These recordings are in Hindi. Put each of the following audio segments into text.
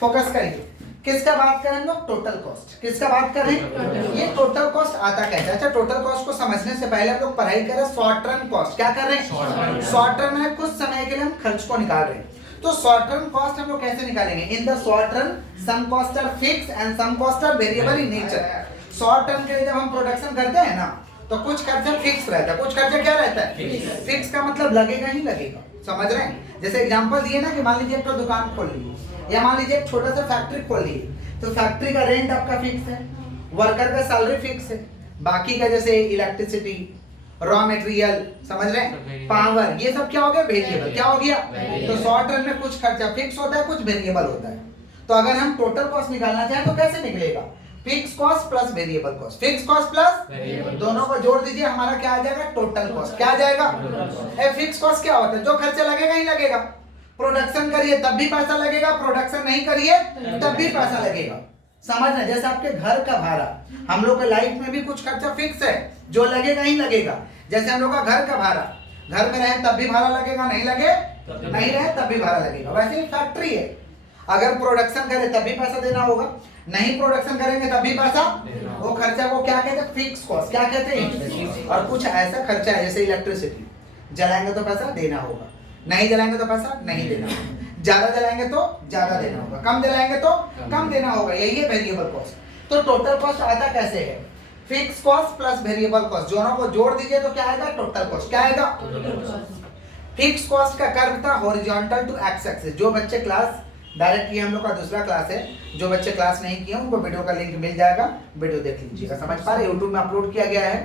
फोकस करिए, किसका बात करें हम लोग? Total cost. किसका बात करें? ये टोटल कॉस्ट आता कैसे? अच्छा, टोटल कॉस्ट को समझने से पहले हम लोग पढ़ाई करें शॉर्ट टर्म कॉस्ट। क्या कर रहे हैं? शॉर्ट टर्म में कुछ समय के लिए हम खर्च को निकाल रहे हैं। तो शॉर्ट टर्म कॉस्ट हम लोग कैसे निकालेंगे? In the short term some cost are fix and some cost are variable in nature. Short term के लिए जब हम प्रोडक्शन करते हैं ना, तो कुछ खर्चा फिक्स रहता है, कुछ खर्चा क्या रहता है? फिक्स का मतलब लगेगा ही लगेगा। समझ रहे हैं? जैसे एग्जांपल दिए ना कि मान लीजिए एक तो दुकान खोल ली, या मान लीजिए एक छोटा सा फैक्ट्री खोल ली, तो फैक्ट्री का रेंट आपका फिक्स है, वर्कर का सैलरी फिक्स है, बाकी का जैसे इलेक्ट्रिसिटी, रॉ मटेरियल, समझ रहे हैं, पावर, ये सब क्या हो गया? वेरिएबल। क्या हो गया? तो शॉर्ट टर्म में कुछ खर्चा फिक्स होता है, कुछ वेरिएबल होता है। तो अगर हम टोटल कॉस्ट निकालना चाहें तो कैसे निकलेगा? Fix cost plus variable cost. Fix cost plus दोनों को जोड़ दीजिए, हमारा क्या आ जाएगा? Total cost. क्या आ जाएगा? फिक्स कॉस्ट क्या होता है? जो खर्चा लगेगा ही लगेगा। प्रोडक्शन करिए तब भी पैसा लगेगा, प्रोडक्शन नहीं करिए तब भी पैसा लगेगा। समझ रहे? जैसे आपके घर का भाड़ा, हम लोग के लाइफ में भी कुछ खर्चा फिक्स है जो लगेगा ही लगेगा। जैसे हम लोग का घर का भाड़ा, घर में रहे तब भी भाड़ा लगेगा, नहीं लगे नहीं रहे तब भी भाड़ा लगेगा। वैसे ही फैक्ट्री है, अगर प्रोडक्शन करे तब भी पैसा देना होगा, नहीं प्रोडक्शन करेंगे तब भी पैसा। वो खर्चा को क्या कहते हैं? Fix cost. क्या कहते हैं? और कुछ ऐसा खर्चा है जैसे इलेक्ट्रिसिटी, जलाएंगे तो पैसा देना होगा, नहीं जलाएंगे तो पैसा नहीं देना होगा, ज्यादा जलाएंगे तो ज्यादा देना होगा, कम जलाएंगे तो कम देना होगा। यही है वेरिएबल कॉस्ट। तो टोटल कॉस्ट आता कैसे है? Fix cost plus variable cost, दोनों को जोड़ दीजिए तो क्या आएगा? Total cost. क्या आएगा? फिक्स कॉस्ट का कर्व था हॉरिजॉन्टल टू एक्स एक्सिस। जो बच्चे क्लास डायरेक्ट, ये हम लोग का दूसरा क्लास है, जो बच्चे क्लास नहीं किए उनको वीडियो का लिंक मिल जाएगा, वीडियो देख लीजिएगा। समझ पा रहे? यूट्यूब में अपलोड किया गया है,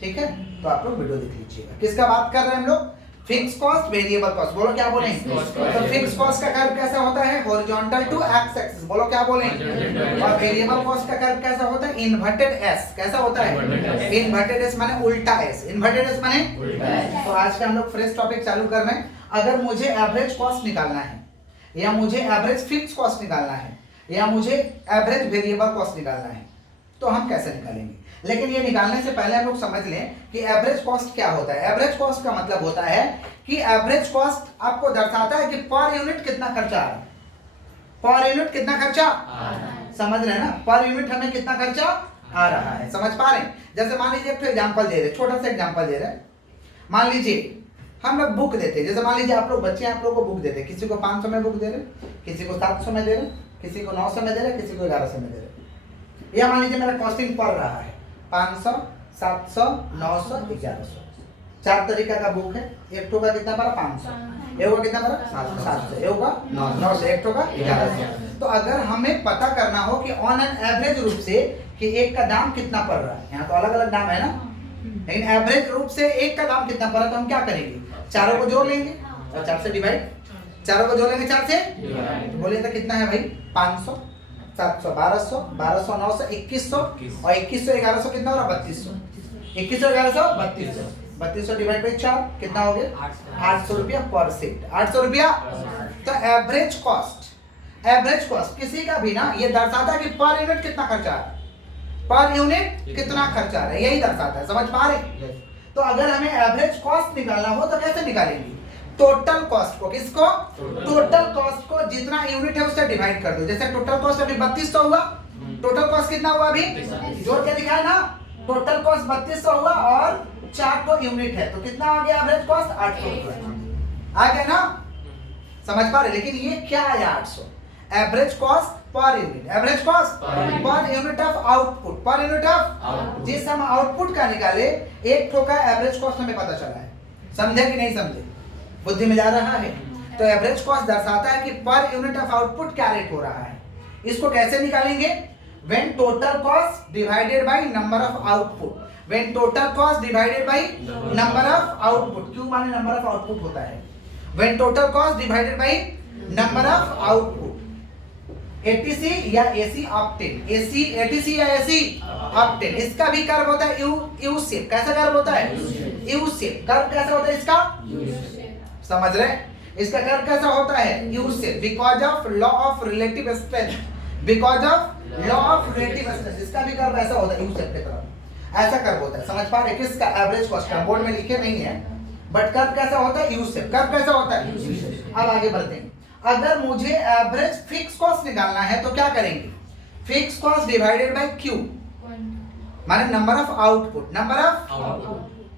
ठीक है? तो आप लोग वीडियो देख लीजिएगा। किसका बात कर रहे हैं हम लोग? Fix cost, variable cost. बोलो क्या बोले? तो फिक्स कॉस्ट का कर्व कैसा होता है? Horizontal to X axis. बोलो क्या बोले? और वेरिएबल कॉस्ट का कर्व कैसा होता है? Inverted S. कैसा होता है? इन्वर्टेड एस माने उल्टा एस। इन्वर्टेड एस माने तो आज का हम लोग फ्रेश टॉपिक चालू कर रहे हैं। अगर मुझे एवरेज कॉस्ट निकालना है, या मुझे एवरेज फिक्स कॉस्ट निकालना है, या मुझे एवरेज वेरिएबल कॉस्ट निकालना है, तो हम कैसे निकालेंगे? लेकिन ये निकालने से पहले हम लोग समझ लें कि एवरेज कॉस्ट क्या होता है। एवरेज कॉस्ट का मतलब होता है कि एवरेज कॉस्ट आपको दर्शाता है कि पर यूनिट कितना खर्चा आ रहा है। पर यूनिट कितना खर्चा समझ रहे हैं ना? पर यूनिट हमें कितना खर्चा आ रहा है, समझ पा रहे हैं? जैसे मान लीजिए एक एग्जाम्पल दे रहे, छोटा सा एग्जाम्पल दे रहे। मान लीजिए हम लोग बुक देते, जैसे मान लीजिए आप लोग बच्चे आप लोग को बुक देते, किसी को 500 में बुक दे रहे, किसी को 700 में दे रहे, किसी को 900 में दे रहे, किसी को 1100 में दे रहे। या मान लीजिए मेरा कॉस्टिंग पड़ रहा है 500, 700, 900, 1100। 4 तरीका का बुक है। एक ठो का कितना पड़ा? 500। एक का कितना पड़ा? 700। एक का 900, एक ठो का 1100। तो अगर हमें पता करना हो कि ऑन एन एवरेज रूप से कि एक का दाम कितना पड़ रहा है, यहाँ तो अलग अलग दाम है ना, लेकिन एवरेज रूप से एक का दाम कितना पड़ा, तो हम क्या करेंगे? चारों को जोड़ लेंगे और 4 से डिवाइड। चारों को जोड़ लेंगे 4 से, तो बोलिए तो कितना है भाई? 500, 700, 1200, 1200, 900, 2100, और 2100, 1100 कितना हो रहा? 3200। 2100, 1100, 3200। 3200 डिवाइड बाई 4 कितना हो गया? 800 रुपया पर सीट। 800 रुपया। तो एवरेज कॉस्ट किसी का भी ना ये दर्शाता है कि पर यूनिट कितना खर्चा है, पर यूनिट कितना खर्चा है, यही दर्शाता है। समझ पा रहे? तो अगर हमें एवरेज कॉस्ट निकालना हो तो कैसे निकालेंगे? टोटल कॉस्ट को, किसको? टोटल कॉस्ट को जितना यूनिट है उससे डिवाइड कर दो। जैसे टोटल कॉस्ट अभी 3200 हुआ, टोटल कॉस्ट कितना हुआ अभी? जोड़ के दिखाया ना, टोटल कॉस्ट 3200 हुआ और 4 तो यूनिट है, तो कितना आ गया एवरेज कॉस्ट? 800 आ गया ना? समझ पा रहे? लेकिन ये क्या आया? 800 average cost per unit. Average cost per unit of output, पर यूनिट ऑफ जिस हम आउटपुट का निकाले, एक ठो का एवरेज कॉस्ट हमें पता चला है। समझे कि नहीं समझे? बुद्धि में जा रहा है? तो एवरेज कॉस्ट दर्शाता है कि पर यूनिट ऑफ आउटपुट क्या रेट हो रहा है। इसको कैसे निकालेंगे? When total cost divided by number of output. When total cost divided by number of output, क्यों माने नंबर ऑफ आउटपुट होता है। When total cost divided by number of output. ATC या एसी ऑक्टेन, एसी एटीसी या एसी ऑक्टेन, इसका भी कर्व होता है यू शेप। कैसा कर्व होता है? U shape. कर्व कैसा होता है इसका? समझ रहे? इसका कर्व कैसा होता है? U shape. Because of law of relative strength, because of law of relative strength इसका भी कर्व ऐसा होता है, यू शेप की तरह ऐसा कर्व होता है। समझ पा रहे? किसका? एवरेज कॉस्ट का। बोर्ड में लिखे नहीं है, बट कर्व कैसा होता है? U shape. कर्व कैसा होता है? अब आगे बढ़ते हैं। अगर मुझे एवरेज फिक्स कॉस्ट निकालना है तो क्या करेंगे, fix cost divided by Q माने number of output, number of,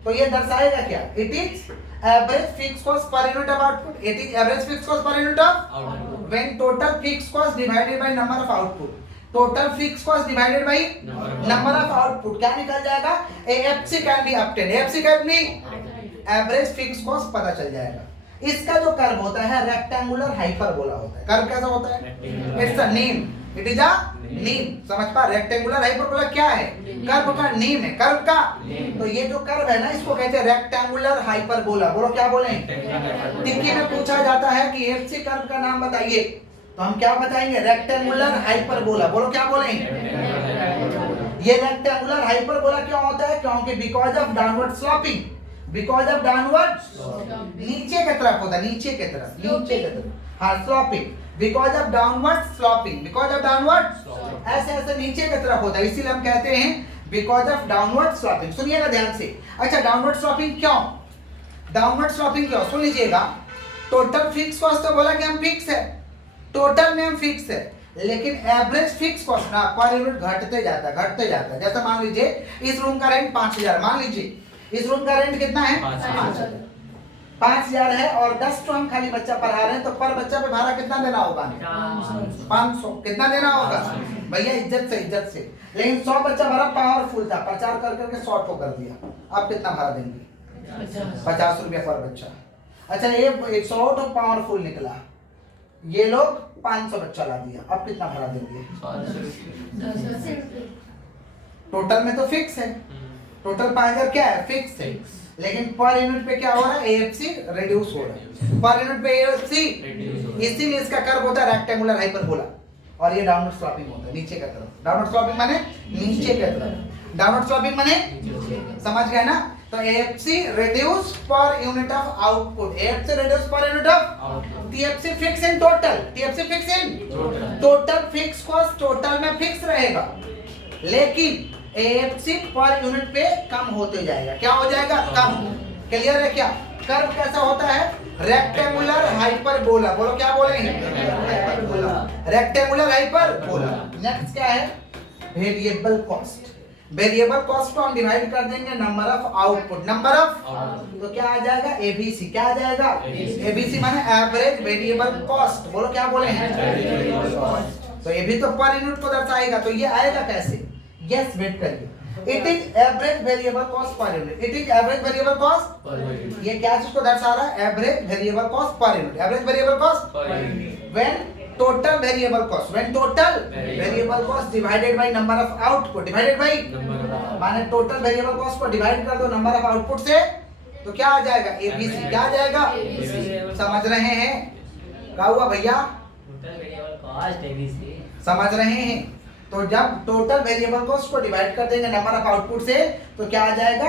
तो ये दर्शाएगा क्या, it is average fix cost per unit of output, it is average fix cost per unit of when total fix cost divided by number of output, total fix cost divided by number of output, क्या निकल जाएगा, AFC can be obtained, AFC can be average fix cost पता चल जाएगा। इसका जो कर्व होता है रेक्टेंगुलर हाइपरबोला होता है। कर्व कैसा होता है, it's a name, it is a name, समझ पा, रेक्टेंगुलर हाइपरबोला क्या है, कर्व का नेम है, कर्व का, तो ये जो कर्व है ना इसको कहते हैं रेक्टेंगुलर हाइपरबोला। बोलो क्या बोले, टिक्की में पूछा जाता है कि एफसी कर्व का नाम बताइए तो हम क्या बताएंगे, रेक्टेंगुलर हाइपरबोला। बोलो क्या बोलेंगे, ये रेक्टेंगुलर हाइपरबोला क्यों होता है, क्योंकि because of downward sloping, because of downward नीचे की तरफ होता है, नीचे की तरफ, नीचे की तरफ, हाँ sloping, because of downward sloping, because of downward ऐसे ऐसे नीचे की तरफ होता है, इसीलिए हम कहते हैं बिकॉज ऑफ डाउनवर्ड स्लोपिंग। सुनिएगा ध्यान से, अच्छा डाउनवर्ड स्लोपिंग क्यों, डाउनवर्ड स्लोपिंग क्यों, सुन लीजिएगा, टोटल फिक्स कॉस्ट तो बोला कि हम फिक्स है, टोटल में हम फिक्स है, लेकिन एवरेज फिक्स कॉस्ट ना पर यूनिट घटते जाता है, घटते जाता है। जैसे मान लीजिए इस रूम का रेंट 5000, मान लीजिए इस रूम का रेंट कितना है 5000 है और 10 तो हम खाली बच्चा पढ़ा रहे हैं, तो पर बच्चा पे भाड़ा कितना देना होगा, 500, कितना देना होगा भैया, इज्जत से, इज्जत से। लेकिन 100 बच्चा भरा पावरफुल था, प्रचार कर करके 100 को कर दिया, अब कितना भाड़ा देंगे, 50 रुपया पर बच्चा। अच्छा ये 100 तो पावरफुल निकला, ये लोग 500 बच्चा ला दिया, अब कितना भाड़ा देंगे, टोटल में तो फिक्स है, टोटल 5000 क्या है, फिक्स है, लेकिन पर यूनिट पे क्या हो रहा है, एएफसी रिड्यूस हो रहा है, पर यूनिट पे एएफसी, इसीलिए इसका कर्व होता है रेक्टेंगुलर हाइपरबोला, और ये डाउनवर्ड स्लोपिंग होता है, नीचे की तरफ। डाउनवर्ड स्लोपिंग माने नीचे की तरफ, डाउनवर्ड स्लोपिंग माने, समझ गए ना, तो एएफसी रिड्यूस पर unit of output, AFC reduce पर unit of, TFC fix in total, TFC fix in total, fix cost total में फिक्स रहेगा, लेकिन एएफसी पर यूनिट पे कम होते जाएगा, क्या हो जाएगा, कम। क्लियर है क्या, कर्व कैसा होता है, रेक्टेंगुलर हाइपरबोला। बोलो क्या बोलेंगे, रेक्टेंगुलर हाइपरबोला। नेक्स्ट क्या है, वेरिएबल कॉस्ट। वेरिएबल कॉस्ट को हम डिवाइड कर देंगे number of output, number of, तो क्या आ जाएगा, एबीसी, क्या आ जाएगा, एबीसी माने एवरेज वेरिएबल कॉस्ट। बोलो क्या बोले हैं, तो ये भी तो पर यूनिट को दर्शाएगा, तो ये आएगा कैसे, यस वेट करिए, it is average variable cost per unit, it is average variable cost per unit, ये क्या चीज को दर्शा रहा है, average variable cost per unit, average variable cost per unit, when total variable cost, when total variable cost divided by number of output, divided by माने टोटल वेरिएबल कॉस्ट को डिवाइड कर दो नंबर ऑफ आउटपुट से, तो क्या आ जाएगा, एबीसी, क्या आ जाएगा, समझ रहे हैं, क्या हुआ भैया, टोटल वेरिएबल कॉस्ट एबीसी, समझ रहे हैं, तो जब टोटल वेरिएबल कॉस्ट को डिवाइड कर देंगे नंबर ऑफ आउटपुट से, तो क्या आ जाएगा,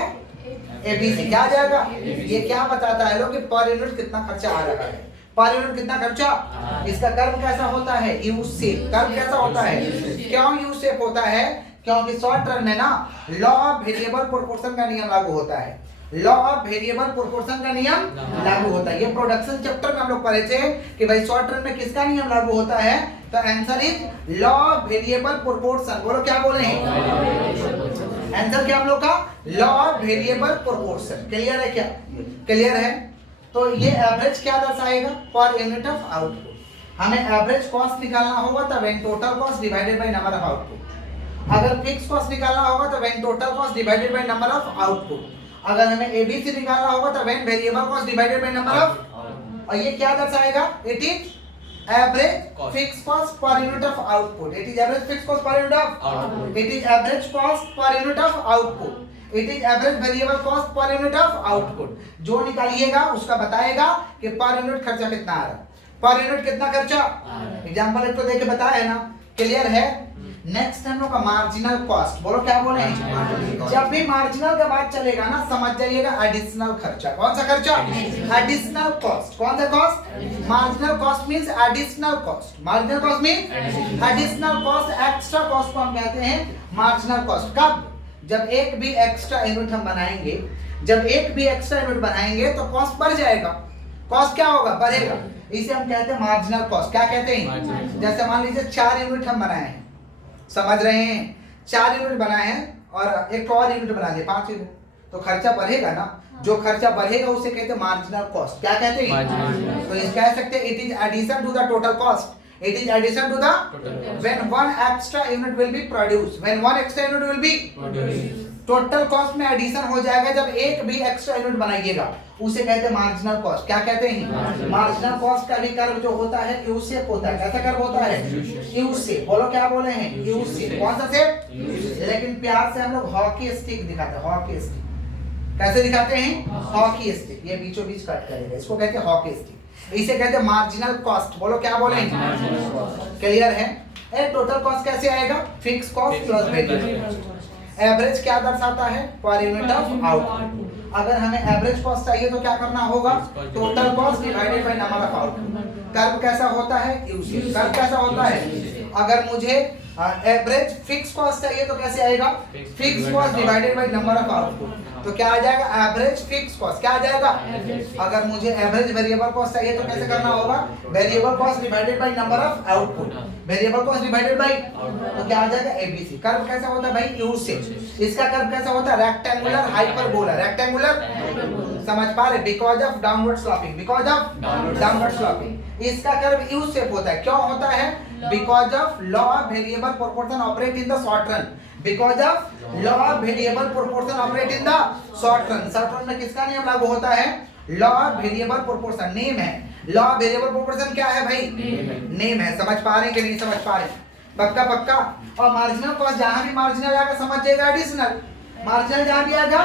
एबीसी, क्या आ जाएगा, ये क्या बताता है लोग कि पर यूनिट कितना खर्चा आ रहा है, पर यूनिट कितना खर्चा, इसका कर्व कैसा होता है, यू शेप, कर्व कैसा होता है, क्यों यू शेप होता है, क्योंकि शॉर्ट रन में ना लॉ ऑफ वेरिएबल प्रोपोर्शन का नियम लागू होता है, लॉ ऑफ वेरिएबल प्रोपोर्शन का नियम लागू होता है। ये प्रोडक्शन चैप्टर में हम लोग पढ़े थे कि भाई शॉर्ट रन में किसका नियम लागू होता है, तो answer is law of variable proportion. बोलो क्या बोले हैं, आंसर क्या हम लोग का, law of variable proportion. Clear है क्या, क्लियर है, तो ये एवरेज क्या दर्शाएगा, पर यूनिट ऑफ आउटपुट। हमें एवरेज कॉस्ट निकालना होगा तो when total cost divided by number of output, अगर फिक्स कॉस्ट निकालना होगा तो when total cost divided by number of output, अगर हमें एबीसी निकालना होगा तो when variable cost divided by number of, और ये क्या दर्शाएगा, it is average fix cost per unit of output, it is average fix cost per unit of output, it is average cost per unit of output, it is average variable cost per unit of output. जो निकालिएगा उसका बताएगा कि पर यूनिट खर्चा कितना आ रहा है, पर यूनिट कितना खर्चा, एग्जांपल एक तो देके बताया है ना, क्लियर है। नेक्स्ट हम लोग का मार्जिनल कॉस्ट। बोलो क्या बोले हैं, जब भी मार्जिनल का बात चलेगा ना समझ जाइएगा एडिशनल खर्चा। कौन सा खर्चा, एडिशनल कॉस्ट। कौन सा cost, marginal cost means additional cost, marginal cost means additional cost, extra cost को हम कहते हैं मार्जिनल कॉस्ट। कब, जब एक भी एक्स्ट्रा यूनिट हम बनाएंगे, जब एक भी एक्स्ट्रा यूनिट बनाएंगे तो कॉस्ट बढ़ जाएगा, कॉस्ट क्या होगा, बढ़ेगा। इसे हम कहते हैं मार्जिनल कॉस्ट। क्या कहते हैं? जैसे मान लीजिए 4 यूनिट हम बनाए हैं, समझ रहे हैं, 4 यूनिट बनाए हैं और एक और यूनिट बना दिए 5 यूनिट, तो खर्चा बढ़ेगा ना, जो खर्चा बढ़ेगा उसे कहते हैं मार्जिनल कॉस्ट। क्या कहते हैं? तो इस कह सकते हैं it is addition to the total cost, it is addition to the when one extra unit will be produced, when one extra unit will be produced, total cost में एडिशन हो जाएगा जब एक भी एक्स्ट्रा यूनिट बनाइएगा, उसे कहते हैं मार्जिनल कॉस्ट। क्या कहते हैं? मार्जिनल कॉस्ट का भी कर्व जो होता है यू शेप होता है। कैसा कर्व होता है? U shape. बोलो क्या बोले हैं? U shape. कौन सा शेप? लेकिन प्यार से हम लोग हॉकी स्टिक दिखाते हैं, हॉकी स्टिक। कैसे दिखाते हैं? Hockey stick. ये बीचों बीच कट करेगा, इसको कहते हैं हॉकी स्टिक। इसे कहते हैं मार्जिनल कॉस्ट। बोलो क्या बोले? क्लियर है? टोटल कॉस्ट कैसे आएगा? Fix cost plus variable. Average क्या दर्शाता है? पर यूनिट ऑफ आउटपुट। अगर हमें एवरेज कॉस्ट चाहिए तो क्या करना होगा? Total cost divided by number of output. Curve कैसा होता है? U shape. कर्व कैसा होता है? अगर मुझे एवरेज फिक्स कॉस्ट चाहिए तो कैसे आएगा? Fix cost divided by number of output. तो क्या आ जाएगा? Average fix cost. क्या आ जाएगा? अगर मुझे एवरेज वेरिएबल कॉस्ट चाहिए तो कैसे करना होगा? Variable cost divided by number of output. Variable cost divided bye, तो क्या आ जाएगा? एबीसी। कर्व कैसा होता है भाई? U shape. इसका कर्व कैसा होता है? Rectangular hyperbola. रेक्टेंगुलर, समझ पा रहे? Because of downward sloping, because of downward sloping. इसका कर्व यू शेप होता है। क्यों होता है? Because of law of variable proportion operate in the short run. Because of law of variable proportion operate in the short run. Short run में किसका नियम लागू होता है? Law of variable proportion. Name है लॉ ऑफ वेरिएबल प्रोपोर्शन। क्या है भाई? नेम है। समझ पा रहे कि नहीं समझ पा रहे? पक्का पक्का। और मार्जिनल कॉस्ट जहां भी मार्जिनल आएगा समझिएगा एडिशनल। मार्जिनल जहां भी आएगा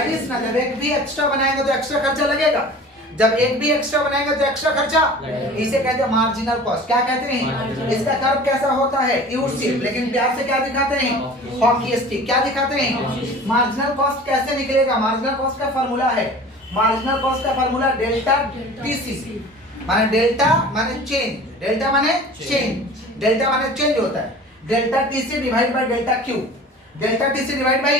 एडिशनल। जब एक भी एक्स्ट्रा बनाएगा तो एक्स्ट्रा खर्चा लगेगा, जब एक भी एक्स्ट्रा बनाएगा तो एक्स्ट्रा खर्चा। इसे कहते हैं मार्जिनल कॉस्ट। क्या कहते हैं? इसका कर्व कैसा होता है? U shape. लेकिन प्यार से क्या दिखाते हैं? Hockey stick. क्या दिखाते हैं? मार्जिनल कॉस्ट कैसे निकलेगा? मार्जिनल कॉस्ट का फार्मूला है, मार्जिनल कॉस्ट का फार्मूला डेल्टा टीसी माने डेल्टा माने चेंज, डेल्टा माने चेंज, डेल्टा माने चेंज होता है। Delta TC divide by delta Q. Delta TC divide by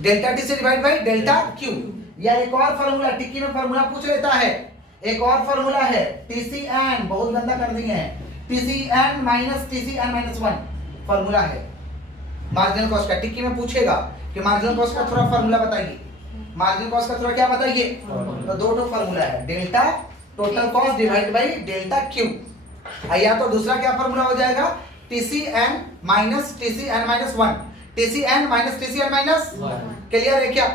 delta TC divide by delta Q. या एक और फार्मूला टिक्की में फार्मूला पूछ लेता है, एक और फार्मूला है TCN, बहुत गंदा कर दिए हैं, TCN minus TCN minus 1 formula है मार्जिनल कॉस्ट का। टिक्की में पूछेगा कि मार्जिनल कॉस्ट का थोड़ा फार्मूला बताइए, मार्जिनल कॉस्ट का थोड़ा क्या बताइए? तो दो फार्मूला है, delta total cost divide by delta Q. या तो दूसरा क्या फार्मूला हो जाएगा? TCN minus TCN minus 1, TCN minus TCN minus 1। Clear है क्या?